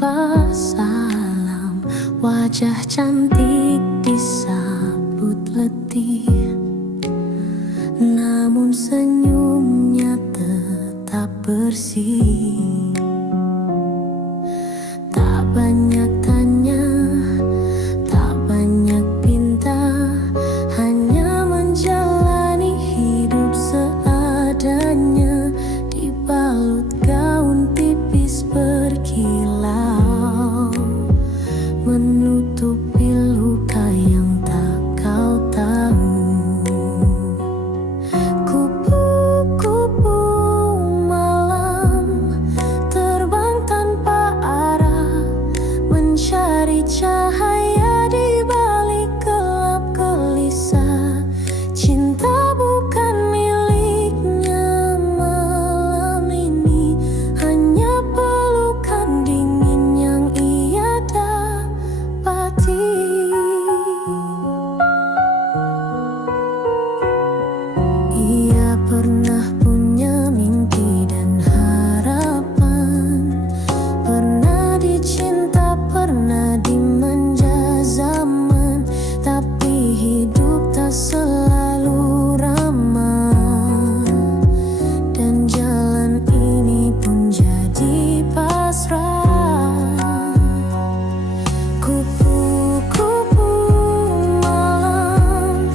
tanpa salam, wajah cantik disambut letih, namun senyumnya tetap bersih. Tak banyak tanya, tak banyak pinta, hanya menjalani hidup seadanya, dibalut gaun tipis berkilau, menutupi luka yang tak kau tahu. Kupu-kupu malam terbang tanpa arah, mencari cahaya di balik gelap gelisah. Cinta bukan miliknya malam ini, hanya pelukan dingin yang ia dapati. Ia pernah punya mimpi dan harapan, pernah dicinta, pernah dimanja zaman, tapi hidup tak selalu ramah, dan jalan ini pun jadi pasrah. Kupu-kupu malam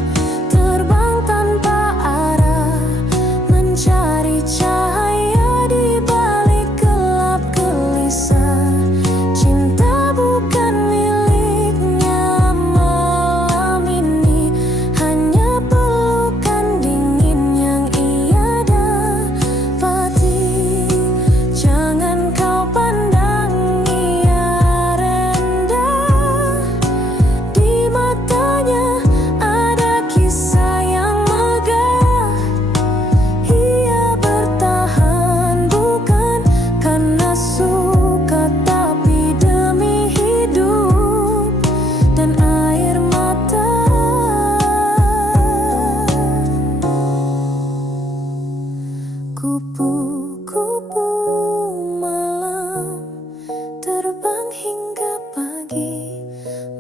terbang tanpa arah, mencari cahaya di balik gelap gelisah. Cinta bukan miliknya malam ini, hanya pelukan dingin yang ia dapati. Jangan kau pandang ia rendah, di matanya ada kisah yang megah. Ia bertahan bukan karena suka, tapi demi hidup dan air mata. Kupu-kupu malam terbang hingga pagi,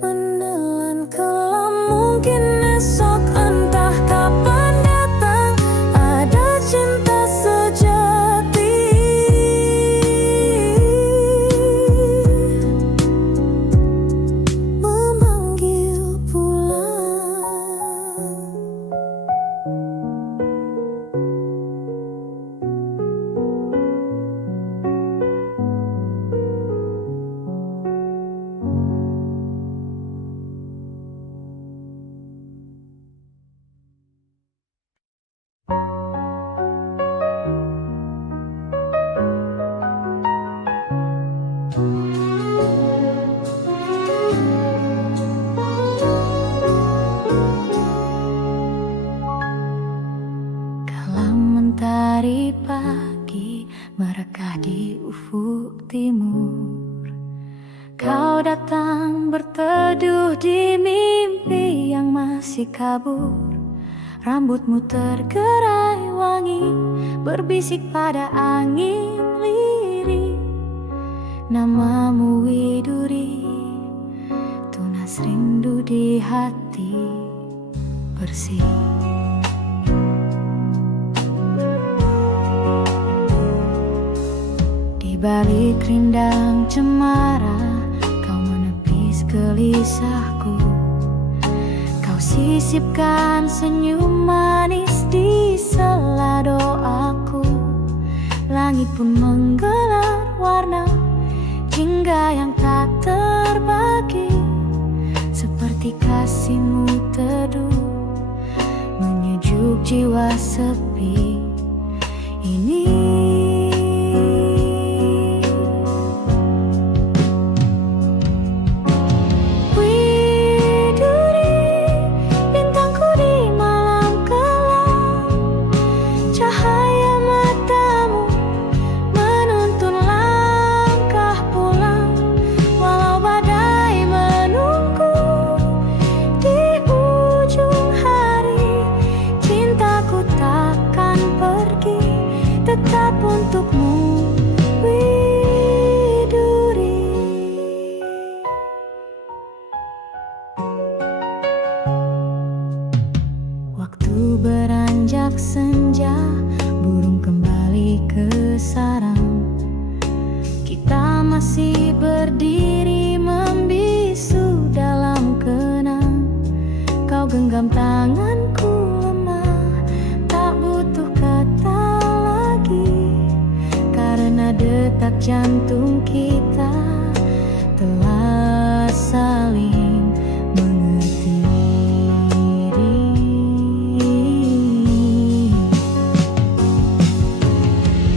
menelan kelam mungkin esok, entah kapan datang ada cinta sejati, memanggil pulang. Kala mentari pagi merekah di ufuk timur, kau datang berteduh di mimpi yang masih kabur. Rambutmu tergerai wangi, berbisik pada angin lirih. Namamu Widuri, tunas rindu di hati bersih. Di balik rindang cemara, kau menepis gelisahku. Kau sisipkan senyum manis di sela doaku. Langit pun menggelar warna jingga yang tak terbagi, seperti kasihmu teduh menyejuk jiwa sepi ini. Tetap detak jantung kita telah saling mengerti.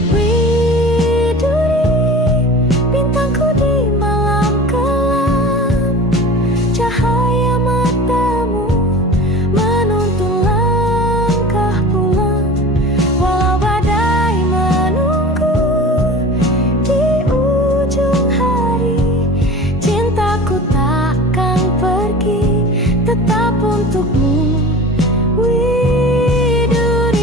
Widuri, bintangku di malam kelam, cahaya matamu menuntun langkah pulang. Walau badai menunggu di ujung hari, cintaku takkan pergi, tetap untukmu. Widuri,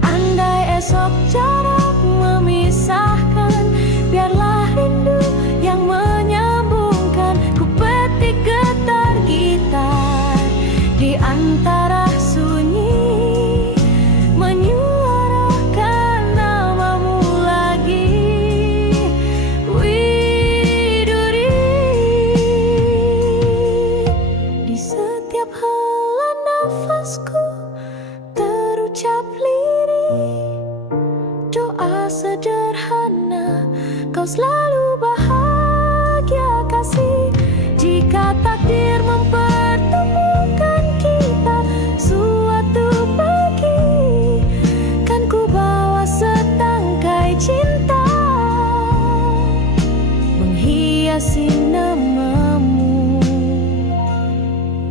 andai esok jarak memisahkan, biarlah rindu yang menyambungkan. Ku petik getar gitar di antara sunyi, menyuarakan namamu lagi. Widuri, di setiap hela nafasku terucap lirih doa sederhana, kau selalu bahagia kasih. Jika takdir mempertemukan kita suatu pagi, kan ku bawa setangkai cinta menghiasi namamu.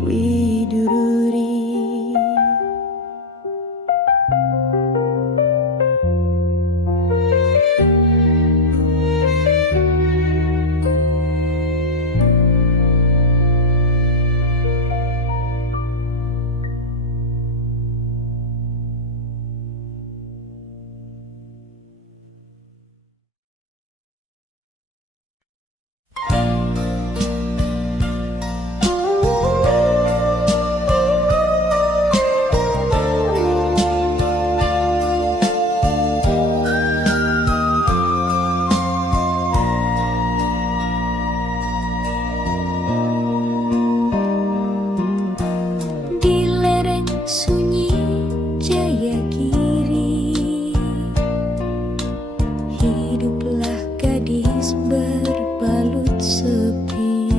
Widuri. Di lereng sunyi Jayagiri, hiduplah gadis berbalut sepi.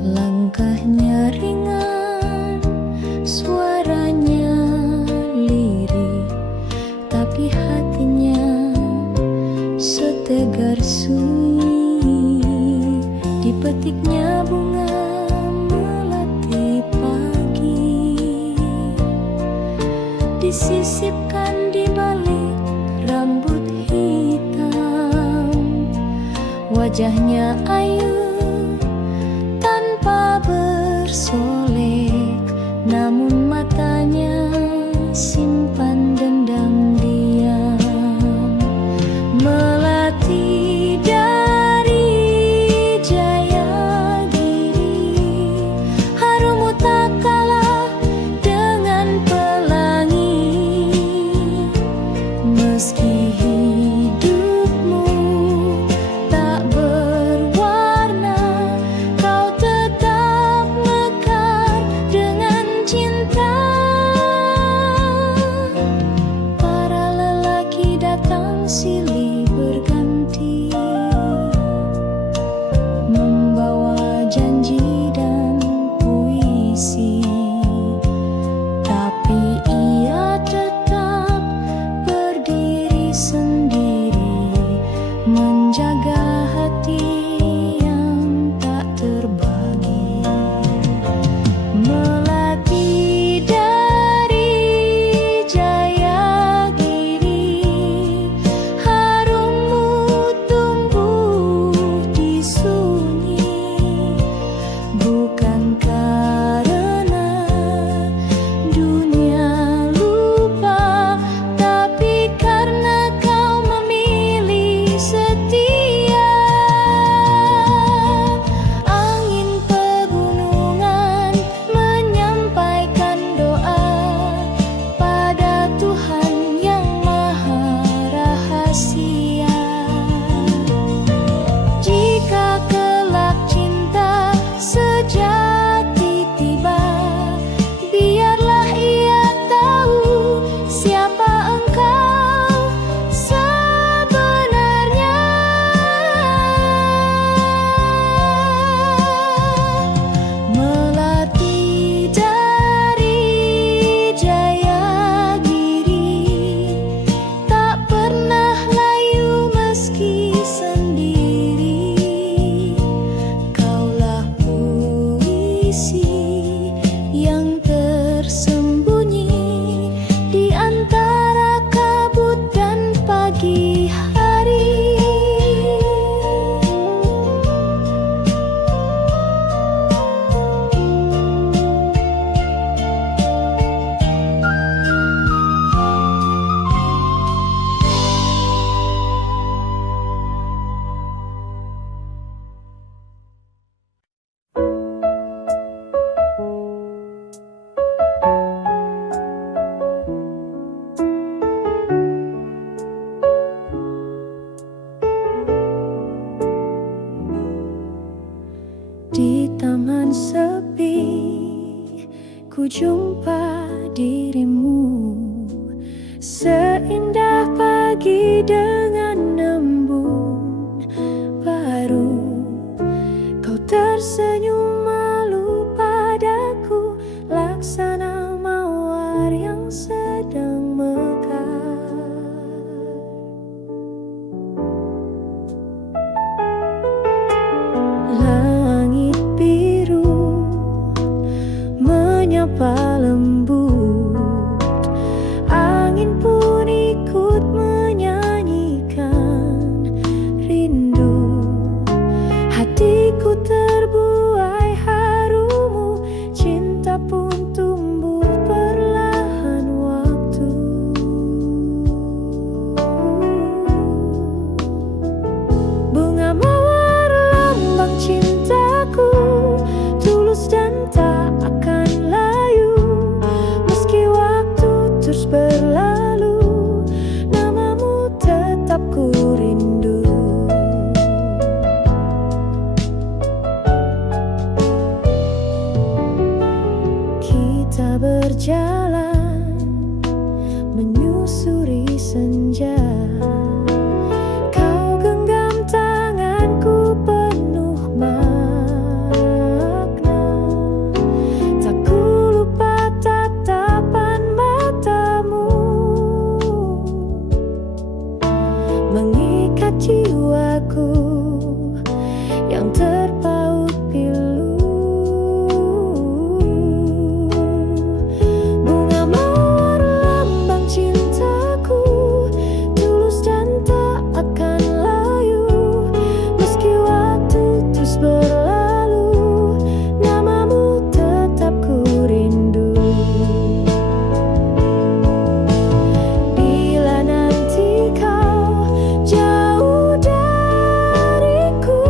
Langkahnya ringan, suaranya lirih, tapi hatinya setegar sunyi. Dipetiknya bunga melati pagi, disisipkan di balik rambut hitam. Wajahnya ayu tanpa bersolek, namun matanya simpan dendam diam. Melati dari Jayagiri, harumu tak kalah dengan pelangi. Meski hidupmu tak berwarna, kau tetap mekar Seindah pagi dengan embun baru, kau tersenyum malu padaku, laksana mawar yang sedang mekar. Langit biru menyapa lembut, angin pun ikut menyanyikan rindu. Hatiku terbuai harumu, cinta pun tumbuh perlahan waktu. Bunga mawar lambang cintaku, tulus dan tak akan layu. Meski waktu terus berlalu, namamu tetap ku rindu. Kita berjalan menyusuri senja, kau genggam tanganku penuh makna. Tak ku lupa tatapan matamu, mengikat jiwaku yang terpaut pilu. Bunga mawar lambang cintaku, tulus dan tak akan layu. Meski waktu terus berlalu, namamu tetap ku rindu. Bila nanti kau jauh dariku,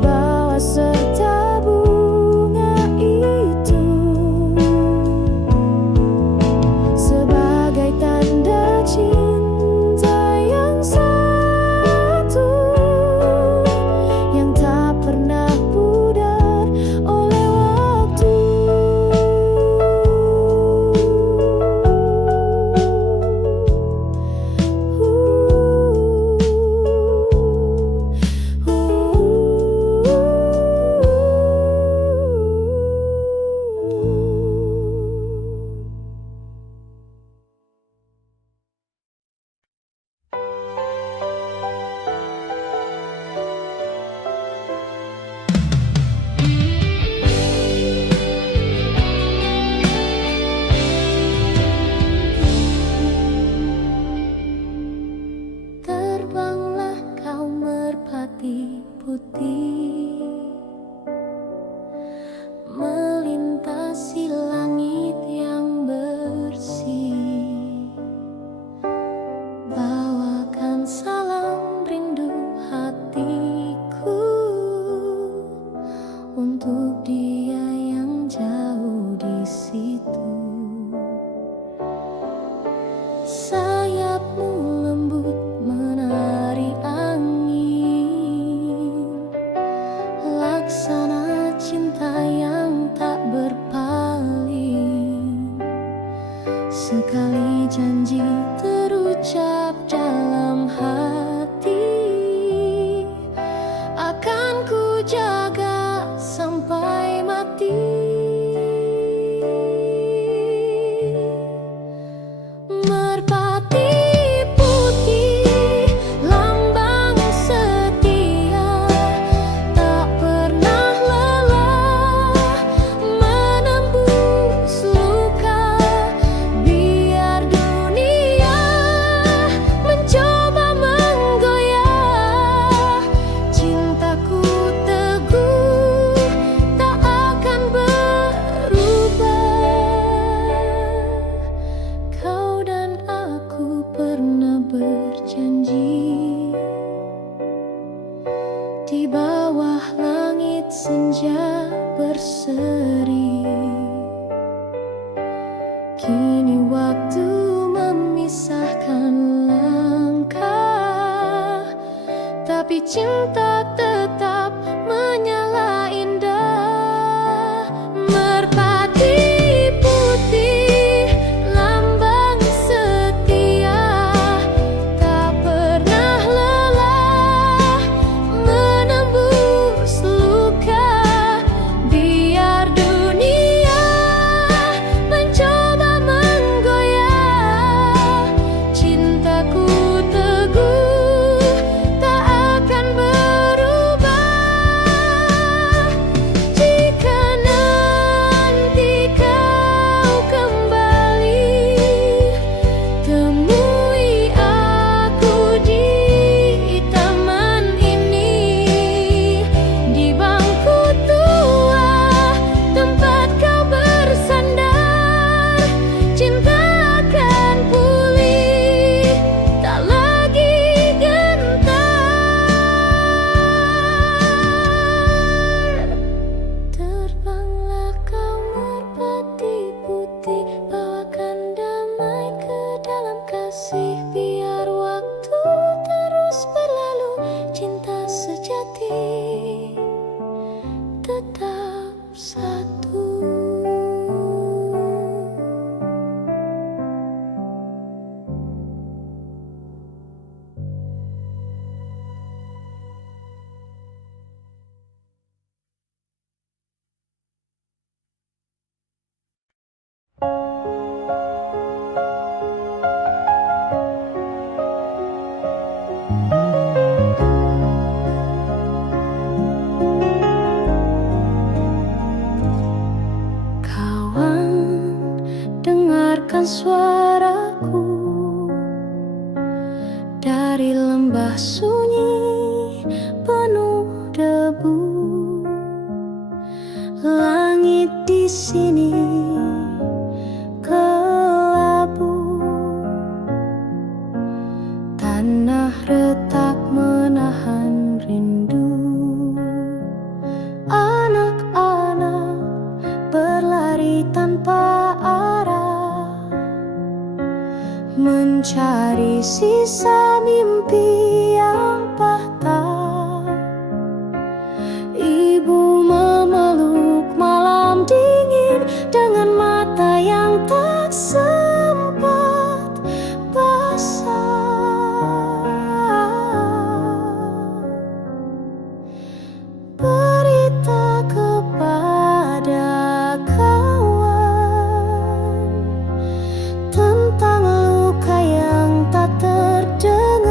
bawa serta bunga itu sebagai tanda cinta yang satu, yang tak pernah pudar oleh waktu. Terbanglah kau merpati putih, melintasi langit yang bersih. Bawakan salam rindu hatiku untuk dia yang jauh di situ. Sayapmu lembut menari angin, laksana cinta yang tak berpaling. Sekali janji terucap dalam hati, akan ku jaga sampai mati. Merpati putih lambang setia, tak pernah lelah menembus luka. Biar dunia mencoba menggoyah, cintaku teguh tak akan berubah. Kau dan aku pernah berjanji, di bawah langit senja berseri. Kini waktu memisahkan langkah, tapi cinta tetap menyala indah. Merpati putih lambang dengarkan suaraku dari lembah sunyi penuh debu. Langit di sini kelabu, tanah retak menahan rindu. Anak-anak berlari tanpa arah, mencari sisa mimpi yang patah. Ibu memeluk malam dingin dengan mata yang tak sempat basah. Berita kepada kawan tentang luka yang tak terdengar.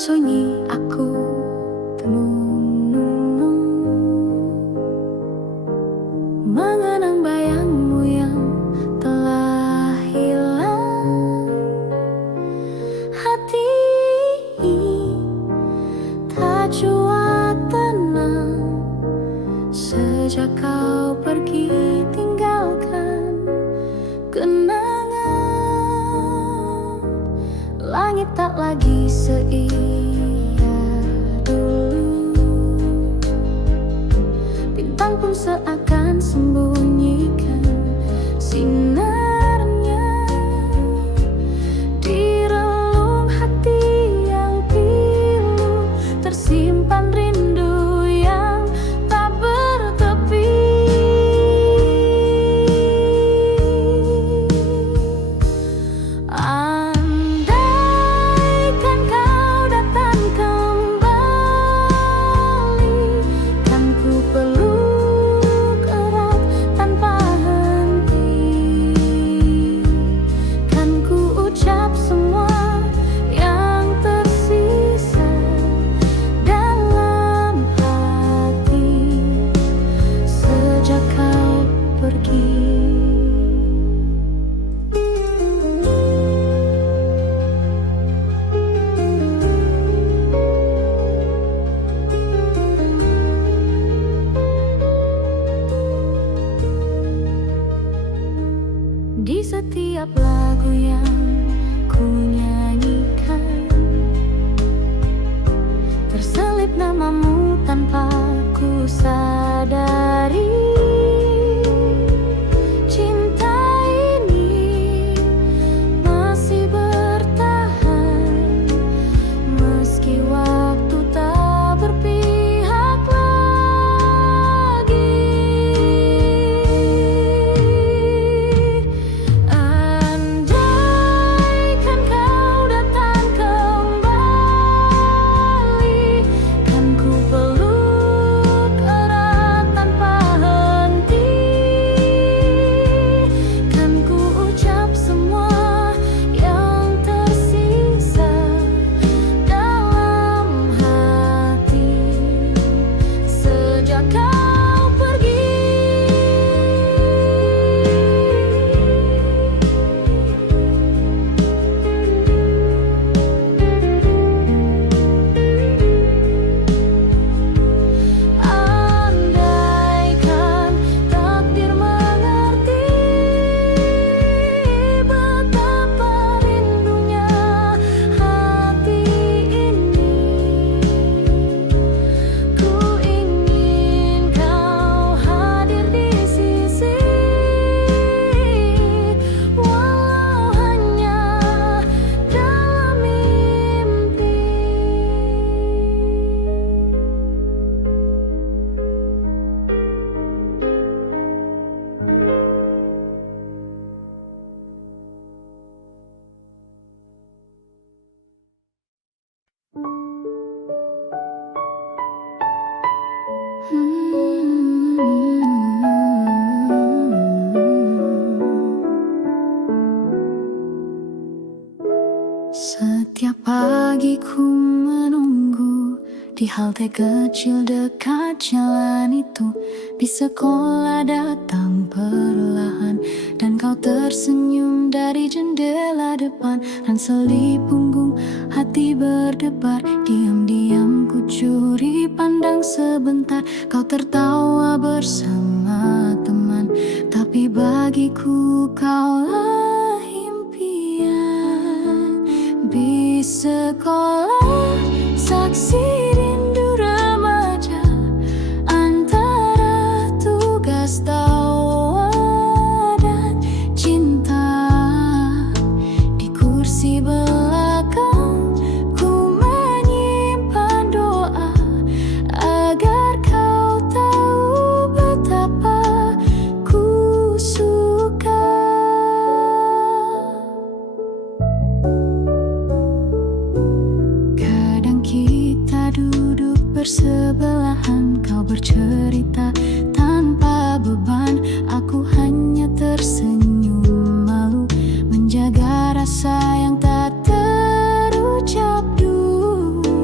sunyi aku tenung-nung, mengenang bayangmu yang telah hilang. Hati tak jua tenang sejak kau pergi tinggalkan kenangan. Langit tak lagi seindah dulu, bintang pun seakan sembunyikan sinarnya di relung hati yang pilu. Tersimpan rindu yang tak bertepi. Di setiap lagu yang ku nyanyikan terselip namamu tanpa ku sadari. Cinta ini masih bertahan meski waktu tak berpihak lagi. Andaikan kau datang kembali, kan ku peluk erat tanpa henti, kan ku ucap semua yang tersisa dalam hati sejak kau pergi. Andaikan takdir mengerti betapa rindunya hati ini, ku ingin kau hadir di sisi, walau hanya dalam mimpi. Setiap pagi ku menunggu di halte kecil dekat jalan itu. Bis sekolah datang perlahan dan kau tersenyum dari jendela depan. Ransel di punggung, hati berdebar. Diam-diam ku curi pandang sebentar. Kau tertawa bersama teman, tapi bagiku kaulah impian. Bis sekolah, saksi rindu remaja antara tugas tawa dan cinta. Di kursi belakang ku menyimpan doa agar kau tahu betapa ku suka. Kadang kita duduk bersebelahan, kau bercerita tanpa beban. Aku hanya tersenyum malu, menjaga rasa yang tak terucap dulu.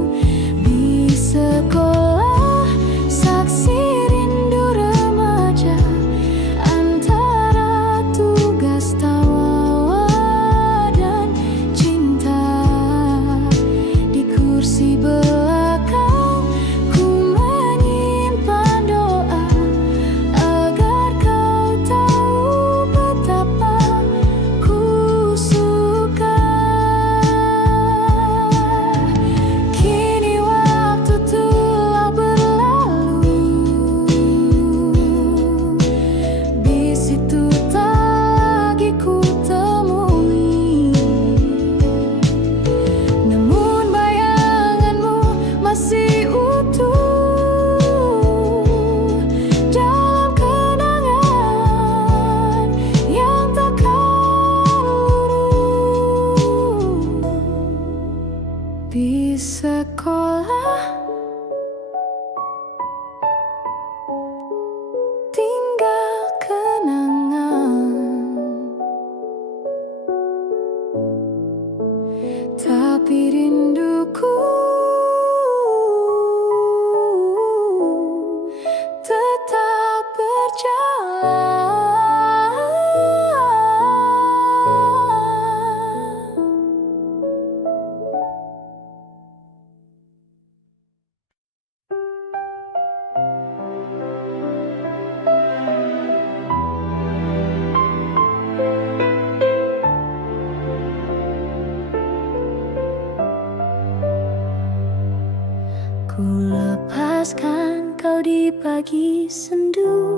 Ku lepaskan kau di pagi sendu,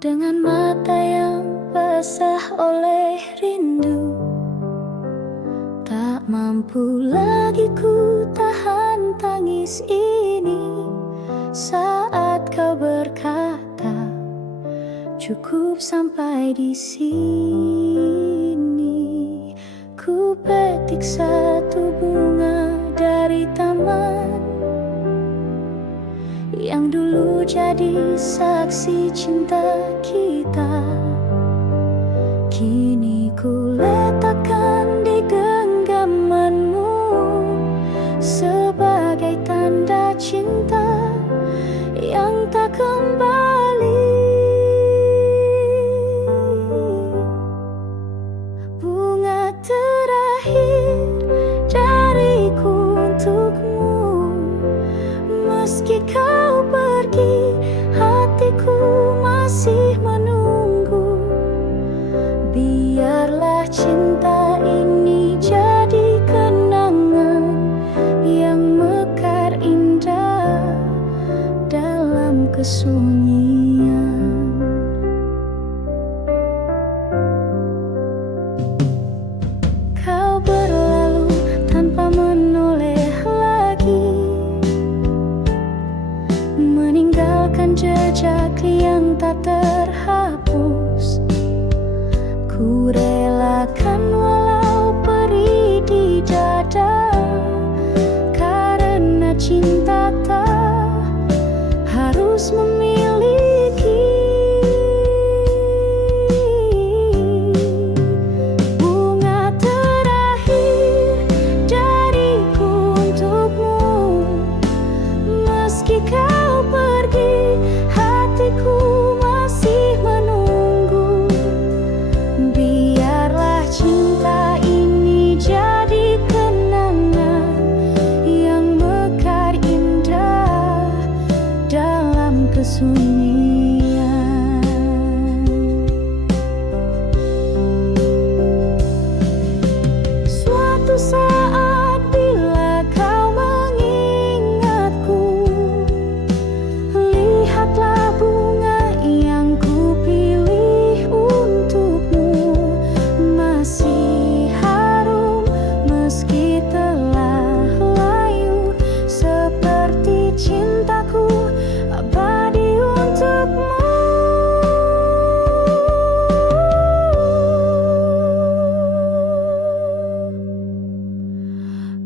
dengan mata yang basah oleh rindu. Tak mampu lagi ku tahan tangis ini saat kau berkata, cukup sampai di sini. Ku petik satu bunga dari taman yang dulu jadi saksi cinta kita. Kini ku letakkan di genggamanmu sebagai tanda cinta yang tak kembali. Bunga terakhir dariku untukmu, meski kau pergi, hatiku masih menunggu. Biarlah cinta ini jadi kenangan yang mekar indah dalam kesunyian. Kau berlalu tanpa menoleh lagi, meninggalkan jejak yang tak terhapus. Ku relakan walau perih di dada, karena cinta tak harus memiliki. Bunga terakhir dariku untukmu, meski kau pergi, hatiku masih menunggu. Biarlah cinta ini jadi kenangan yang mekar indah dalam kesunyian. Suatu saat bila kau mengingatku, lihatlah bunga yang ku pilih untukmu, masih harum meski telah layu, seperti cintaku abadi untukmu.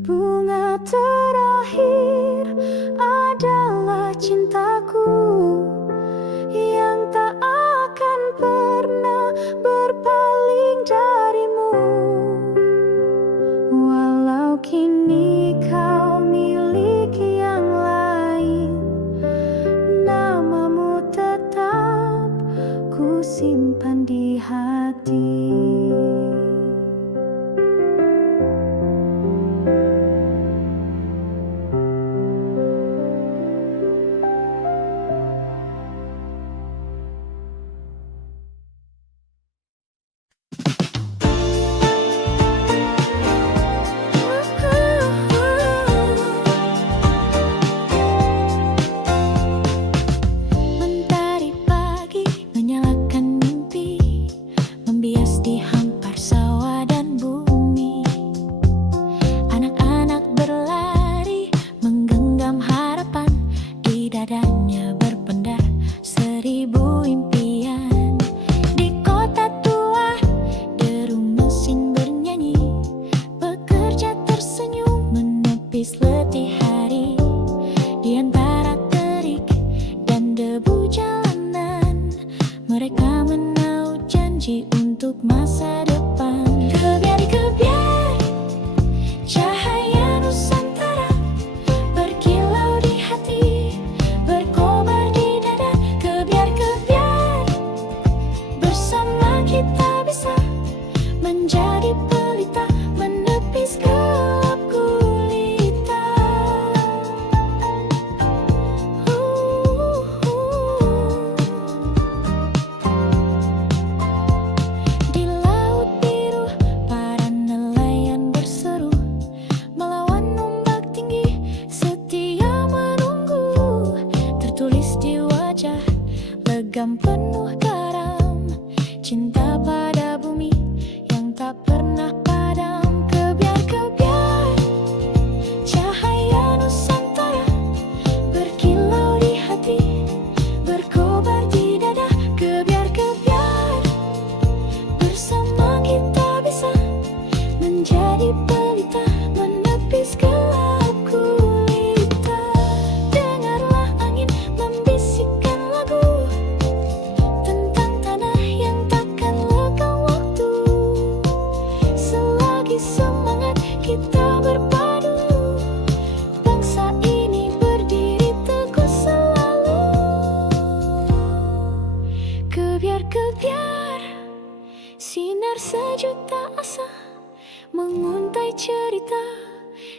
Bunga terakhir adalah cintaku yang tak akan pernah berpaling darimu. Walau kini kau miliki yang lain, namamu tetap ku simpan di hati. Mentari pagi menyalakan mimpi, membias di tertulis di wajah, legam penuh garam, cinta pada bumi yang tak pernah padam. Kebiar-kebiar cahaya Nusantara berkilau di hati, berkobar di dada. Kebiar-kebiar bersama kita bisa menjadi pelita, menepis gelap gulita. Dengarlah angin membisikkan lagu tentang tanah yang takkan lekang waktu. Selagi semangat kita berpadu, bangsa ini berdiri teguh selalu. Kebiar-kebiar sinar sejuta asa menguntai cerita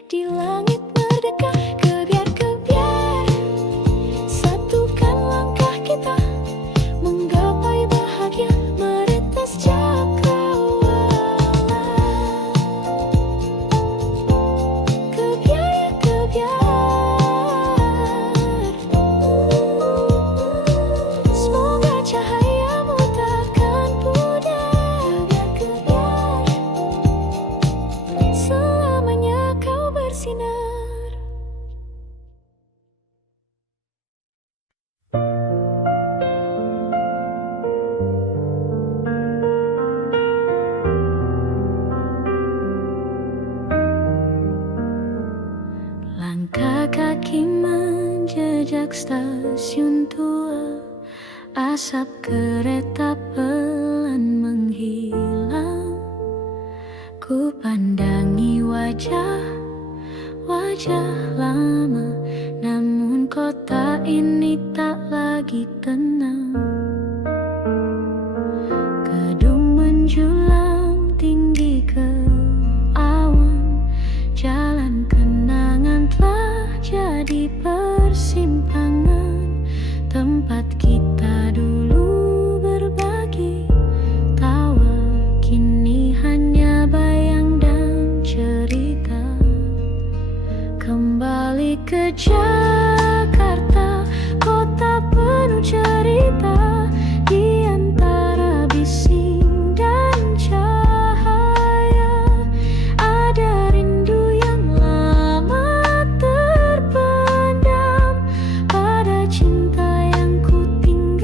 di langit merdeka. Kebiar-kebiar satukan langkah kita menggapai bahagia, meretas cakrawala. Kebiar, kebiar, semoga cahayamu takkan pudar. Kebiar, selamanya kau bersinar. Langkah kaki menjejak stasiun tua, asap kereta pelan menghilang. Ku pandangi wajah lama, namun kota ini tak lagi tenang. Gedung menjulang tinggi ke awan, jalan kenangan telah jadi persimpangan, tempat kita dulu berbagi tawa, kini hanya bayang dan cerita. Kembali ke Jakarta, kota penuh cerita, di antara bising dan cahaya ada rindu yang lama terpendam, pada cinta yang ku tinggalkan.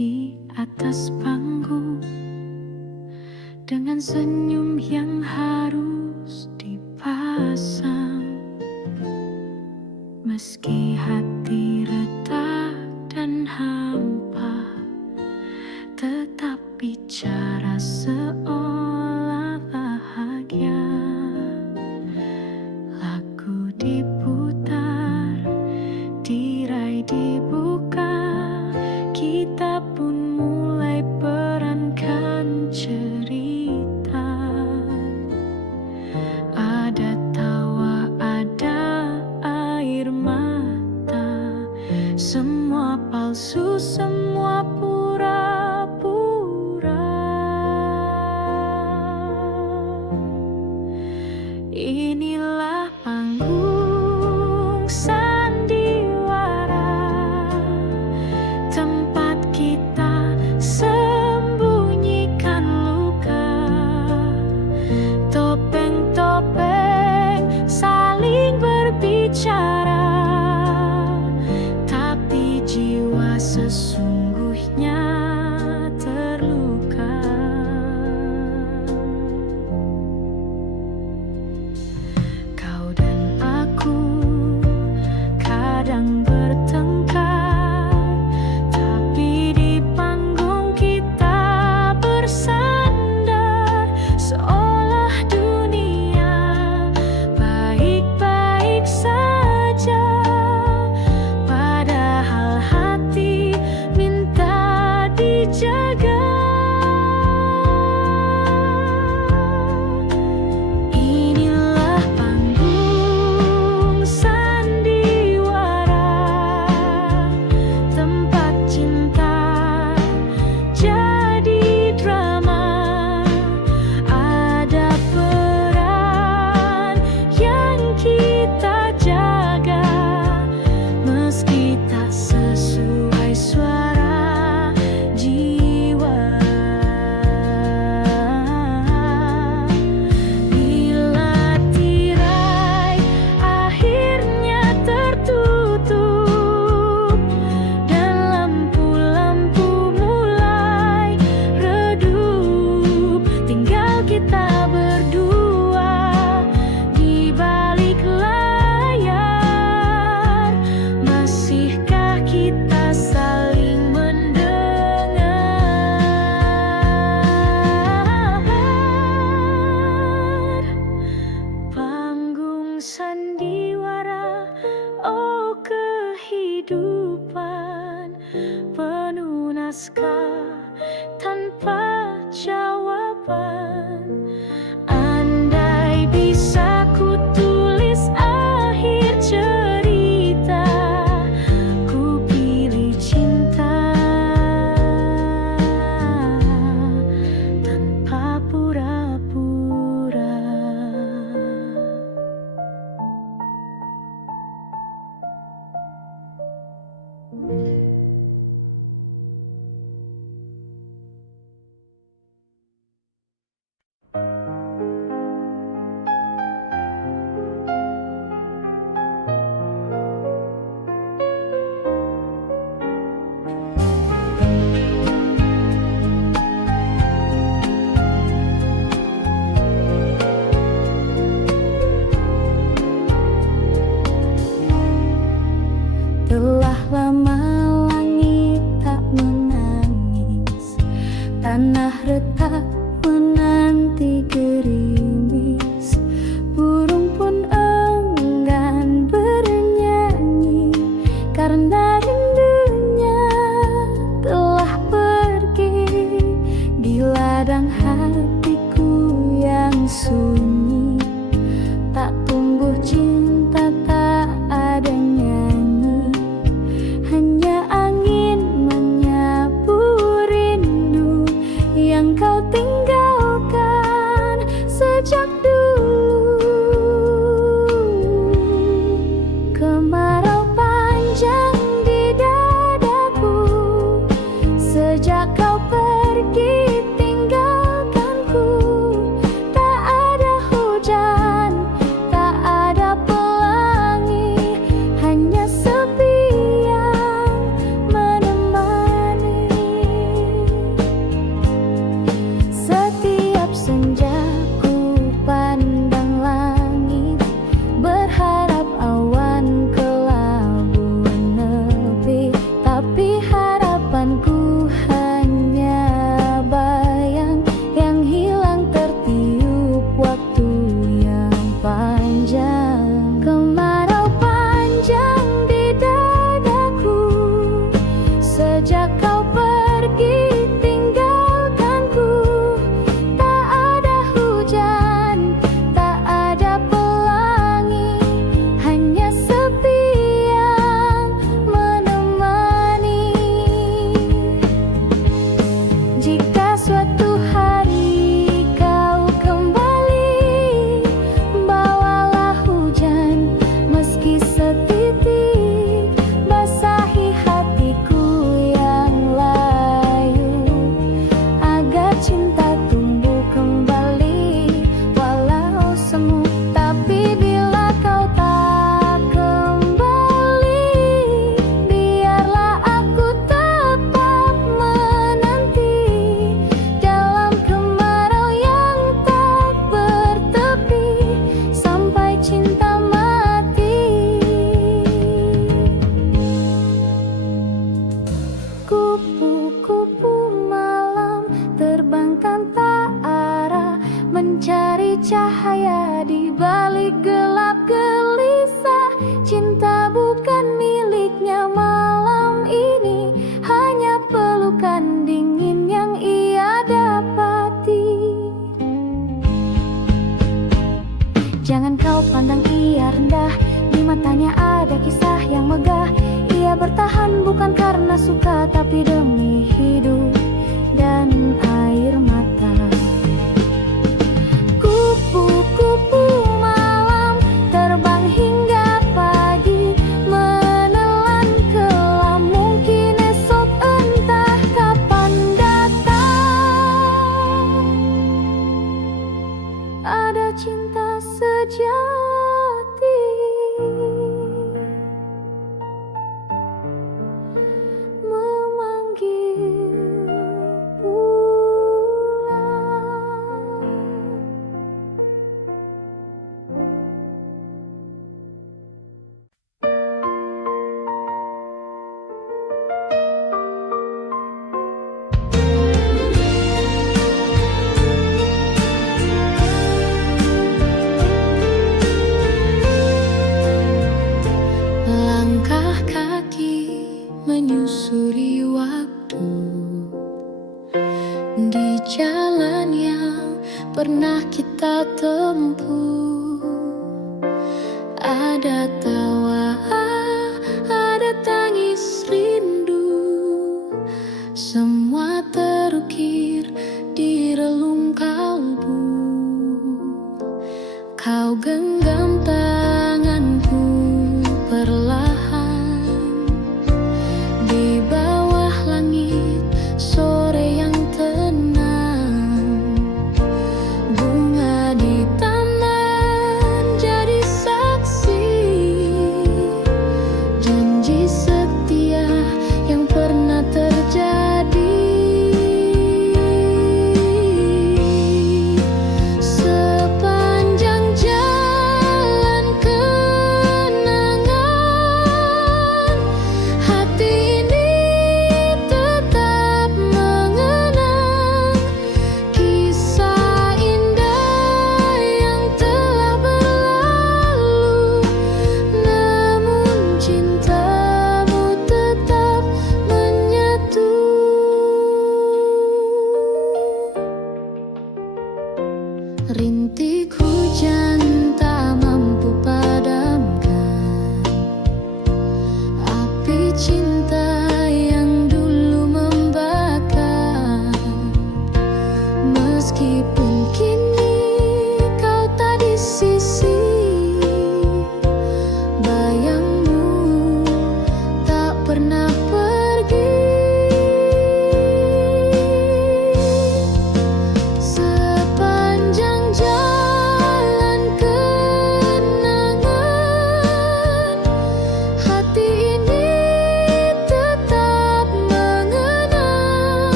di atas panggung dengan senyum yang harus dipasang. Meski hati retak dan hampa, tetap bicara seolah bahagia. Lagu diputar, tirai dibuka, kita pun mulai perankan cerita. Ada tawa, ada air mata, semua palsu, semua pura-pura. Inilah panggung sandiwara, tempat kita sembunyikan luka. Topeng-topeng saling berbicara, tapi jiwa sesungguhnya terluka. Kau dan aku kadang bertengkar, tapi di panggung kita bersandar, seolah dunia baik-baik saja, padahal hati minta dijaga. Inilah panggung sandiwara, tempat cinta jadi drama. Ada peran yang kita jaga, meski tak sesuai suara jiwa. Bila tirai akhirnya tertutup dan lampu-lampu mulai redup, tinggal kita berdua di balik layar. Masihkah kita saling mendengar? Panggung sandiwara, oh kehidupan penuh naskah tanpa jawaban. Andai bisa ku tulis akhir cerita, ku pilih cinta tanpa pura-pura. Telah lama langit tak menangis, tanah retak menanti gerimis, burung pun enggan bernyanyi karena rindunya telah pergi di ladang hatiku yang sunyi. Tak tumbuh cinta, tak ada nyanyi, hanya angin menyapu rindu yang kau tinggalkan sejak dulu. Kemarau panjang di dadaku sejak kau pergi tinggalkanku. Tak ada hujan, tak ada pelangi, hanya sepi yang menemani. tanpa arah, mencari cahaya di balik gelap gelisah. Cinta bukan miliknya malam ini, hanya pelukan dingin yang ia dapati. Jangan kau pandang ia rendah, di matanya ada kisah yang megah. Ia bertahan bukan karena suka, tapi demi hidup dan air mata. Kupu-kupu malam terbang hingga pagi, menelan kelam, mungkin esok entah kapan datang. Ada cinta sejati memanggil pulang. Langkah kaki menyusuri waktu di jalan yang pernah kita tempuh. Ada tawa, ada tangis rindu, semua terukir di relung kalbu. Kau genggam tanganku perlahan di bawah langit sore yang tenang. Bunga di taman jadi saksi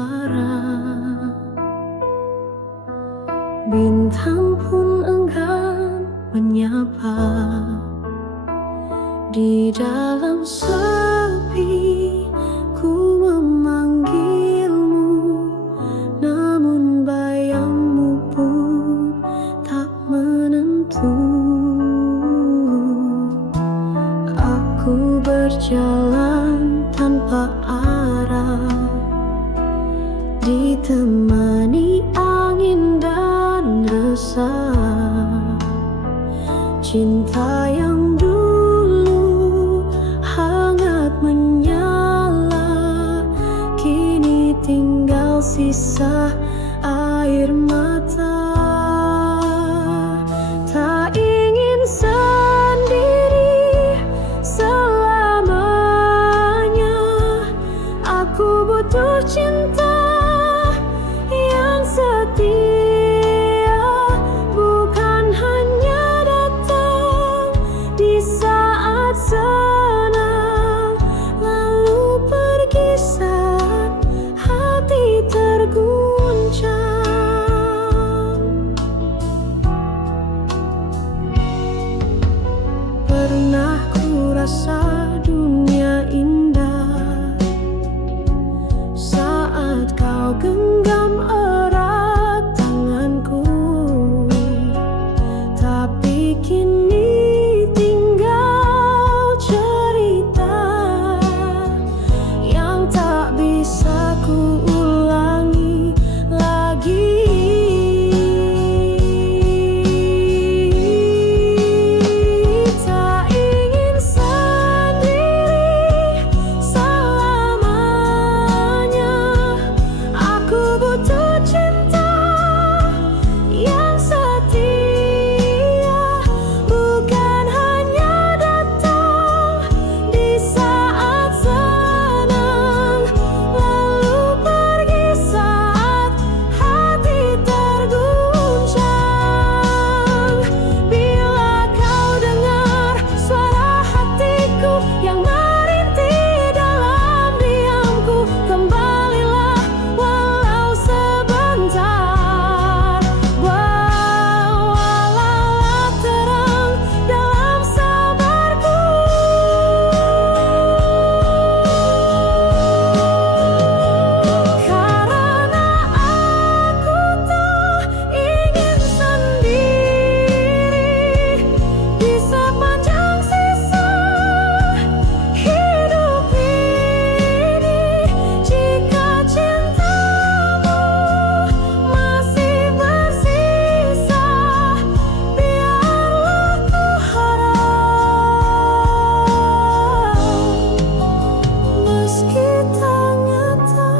suara. Bintang pun enggan menyapa. Di dalam sepi ku memanggilmu, namun bayangmu pun tak menentu. Aku berjalan tanpa arah, ditemani angin dan resah. Cinta yang dulu hangat menyala, kini tinggal sisa air mata. Tak ingin sendiri selamanya, aku butuh cinta yang setia, bukan hanya datang di saat senang, lalu pergi saat hati terguncang. Pernah ku rasa dunia indah saat kau genggam erat tanganku, tapi kini tinggal cerita yang tak bisa ku ulangi lagi. Tak ingin sendiri selamanya, aku butuh cinta yang setia, bukan hanya datang di saat senang, lalu pergi saat hati terguncang. Bila kau dengar suara hatiku yang merintih dalam diamku, kembalilah walau sebentar. Bawalah terang dalam sabarku, karena aku tak ingin sendiri di sepanjang sisa hidup ini. Jika cintamu masih bersisa, biarlah ku harap, meski tak nyata.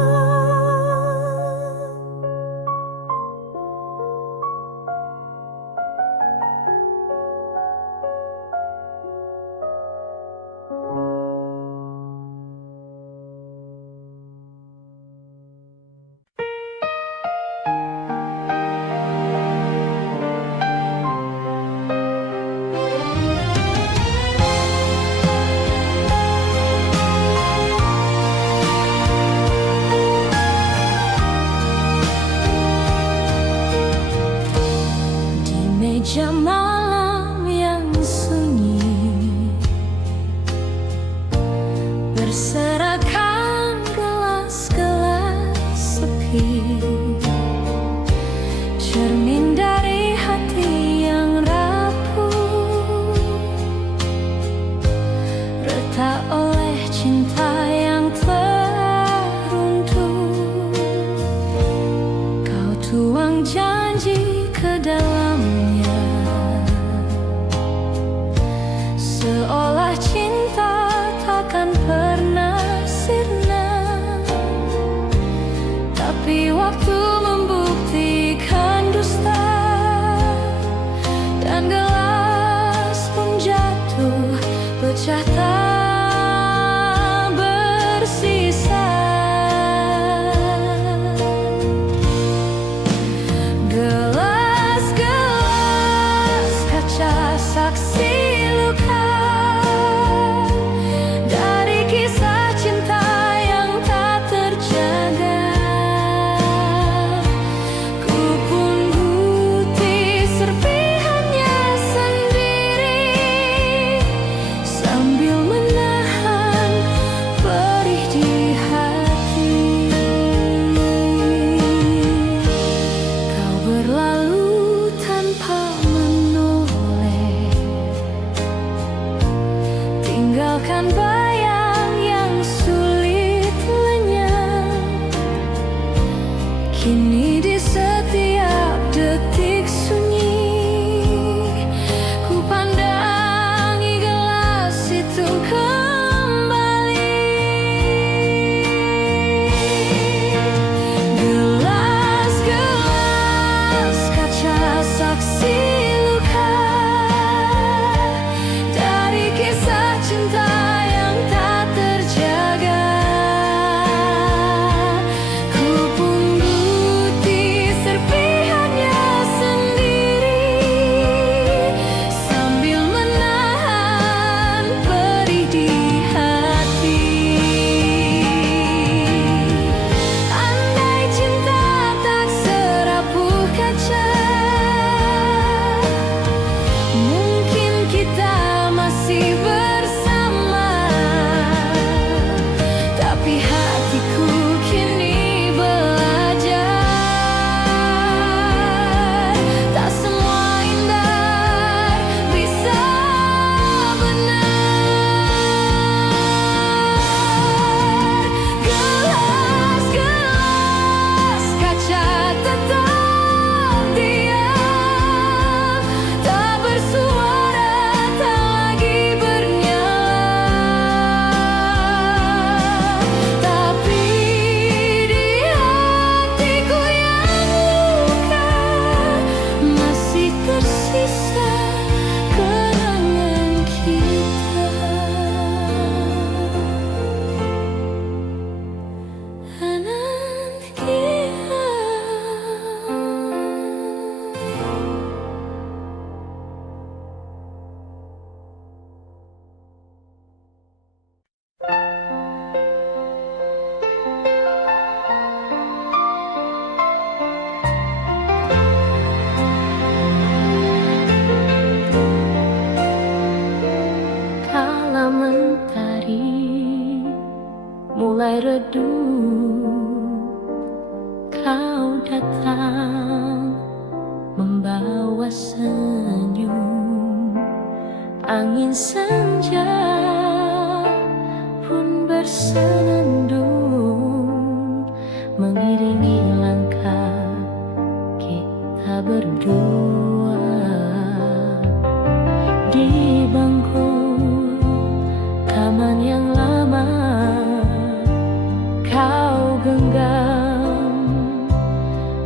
Di meja malam yang sunyi, berserakan gelas-gelas sepi, cermin dari hati yang rapuh, retak oleh cinta yang teruntuh. Kau tuang janji ke dalamnya, seolah cinta takkan pernah sirna. Tapi waktu membuktikan dusta, dan gelas pun jatuh pecah tak bersisa. Gelas-gelas kaca saksi luka dari kisah cinta yang tak terjaga. Kini di setiap detik sunyi, ku pandangi gelas itu kembali. Gelas-gelas kaca saksi luka dari kisah cinta yang tak terjaga. Ku punguti serpihannya sendiri sambil menahan perih di hati. Andai cinta tak serapuh kaca, mungkin kita masih bersama. Tapi hatiku kini belajar, tak semua indah bisa benar. Gelas-gelas kaca tetap diam, tak bersuara, tak lagi bernyala. Tapi di hatiku yang luka masih tersisa kenangan kita. Kala mentari mulai redup, kau datang membawa senyum. Angin senja pun bersenandung mengiringi langkah kita berdua. Di bangku taman yang lama, kau genggam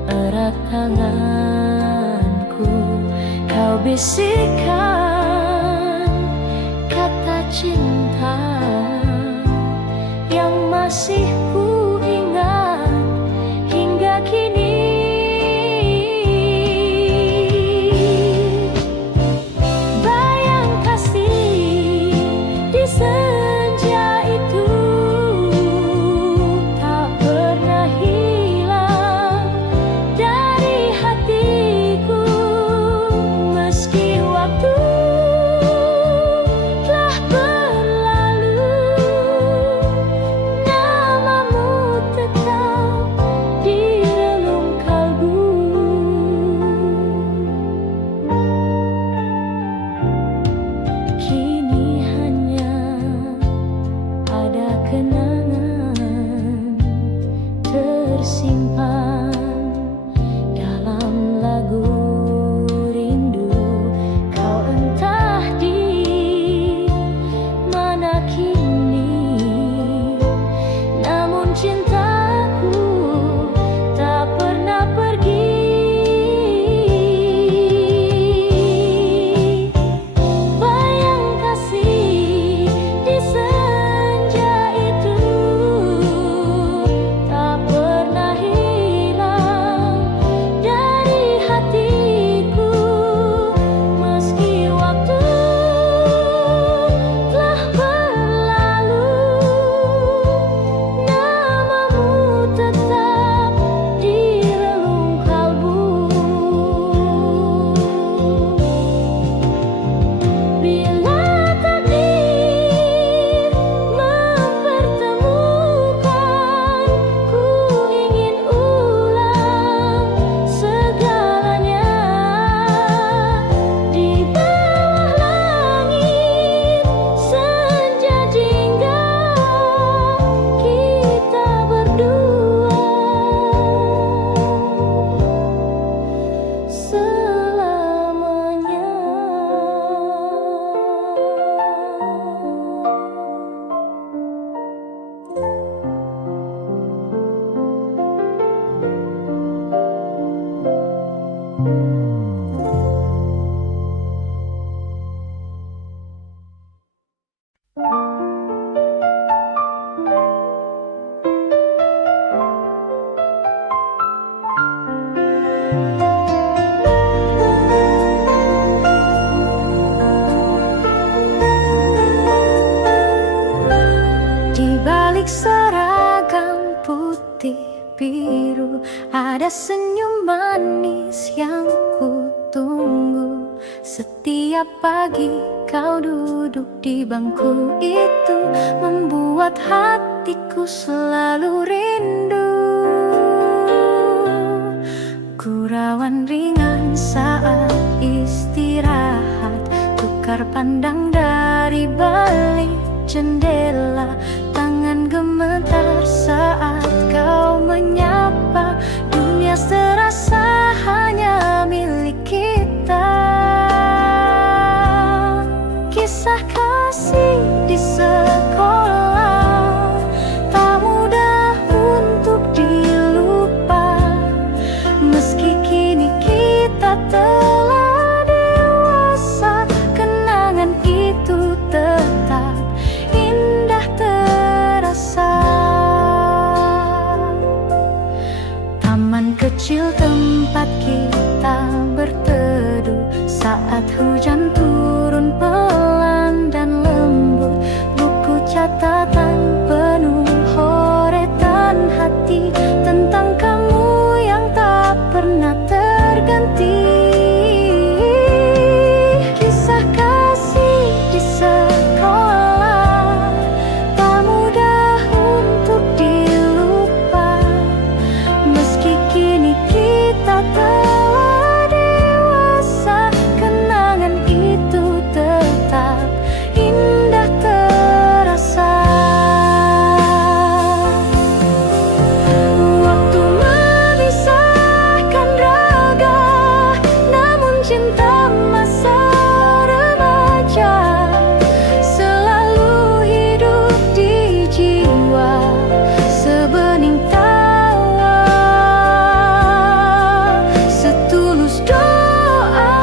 erat tanganku. Kau bisikkan kata cinta yang masih ku ingat hingga kini. Bayang kasih di senja itu tak pernah hilang dari hatiku, meski waktu Di balik seragam putih biru ada senyum manis yang ku tunggu. Setiap pagi kau duduk di bangku itu membuat hatiku selalu rindu. Gurauan ringan saat istirahat, tukar pandang dari balik jendela. Tangan gemetar saat kau menyapa, dunia serasa hanya milik kita. Kisah kasih di sekolah tak mudah untuk dilupa. Meski kini kita telah dewasa, kenangan itu tetap indah terasa. Taman kecil tempat kita berteduh saat hujan turun pelan dan lembut. Buku catatan penuh horetan hati tentang kamu yang tak pernah terganti. Kisah kasih di sekolah tak mudah untuk dilupa. Meski kini kita telah dewasa, kenangan itu tetap indah terasa. Waktu memisahkan raga, namun cinta masa remaja selalu hidup di jiwa. Sebening tawa, setulus doa.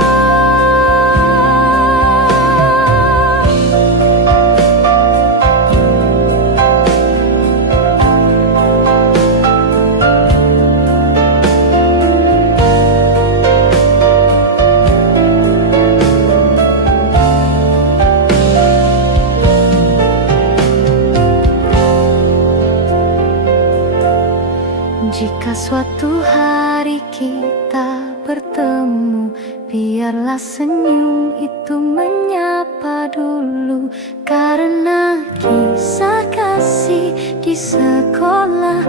Jika suatu hari kita bertemu, biarlah senyum itu menyapa dulu. Karena kisah kasih di sekolah